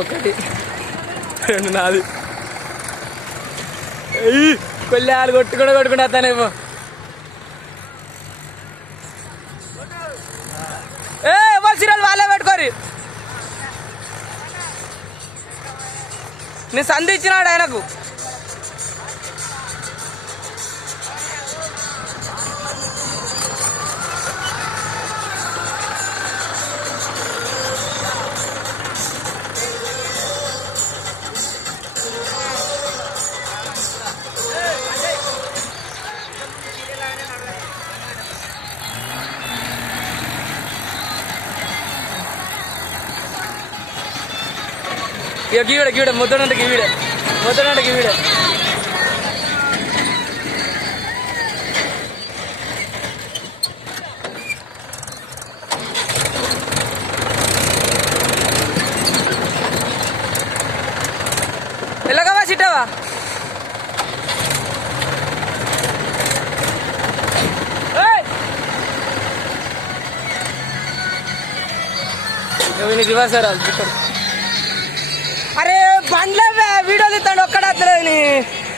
ఒకటి రెండు నాది కొల్లాలు కొట్టుకుంటా వస్తానేమో. ఎవరు సీరియల్ వాళ్ళే పెట్టుకోరు. నేను సంధి ఇచ్చినాడు ఆయనకు. ఇక గీవిడ ముద్దడంటే గీవిడ ఎలాగవా చిట్టవా రివర్స్ అరే బండ్లే వీడియోలు ఇస్తాడు ఒక్కడత్తలేదు.